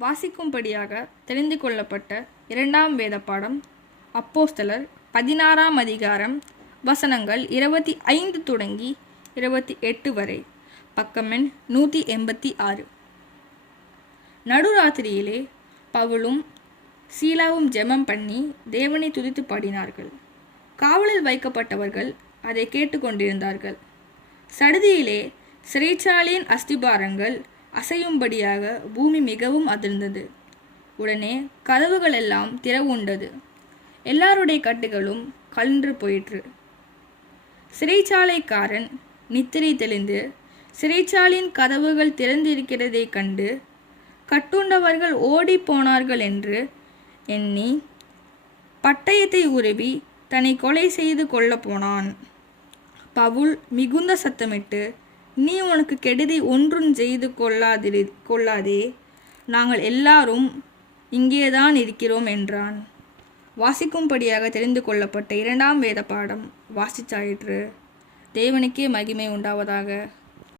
வாசிக்கும்படியாக தெரிந்து கொள்ளப்பட்ட இரண்டாம் வேத பாடம் அப்போஸ்தலர் 16ஆம் அதிகாரம் வசனங்கள் 25 தொடங்கி 28 வரை. பக்கமெண் 186. நடுராத்திரியிலே பவுலும் சீலாவும் ஜெபம் பண்ணி தேவனை துதித்து பாடினார்கள். காவலில் வைக்கப்பட்டவர்கள் அதை கேட்டுக்கொண்டிருந்தார்கள். சடுதியிலே சிறைச்சாலையின் அஸ்திபாரங்கள் அசையும்படியாக பூமி மிகவும் அதிர்ந்தது. உடனே கதவுகள் எல்லாம் திறவுண்டது. எல்லாருடைய கட்டுகளும் கழன்று போயிற்று. சிறைச்சாலைக்காரன் நித்திரை தெளிந்து சிறைச்சாலையின் கதவுகள் திறந்திருக்கிறதை கண்டு கட்டுண்டவர்கள் ஓடி போனார்கள் என்று எண்ணி பட்டயத்தை உருவி தன்னை கொலை செய்து கொள்ள போனான். பவுல் மிகுந்த சத்தமிட்டு, நீ உனக்கு கெடுதி ஒன்றும் செய்து கொள்ளாதே, நாங்கள் எல்லாரும் இங்கேதான் இருக்கிறோம் என்றான். வாசிக்கும்படியாக தெரிந்து கொள்ளப்பட்ட இரண்டாம் வேத பாடம் வாசிச்சாயிற்று. தேவனுக்கே மகிமை உண்டாவதாக.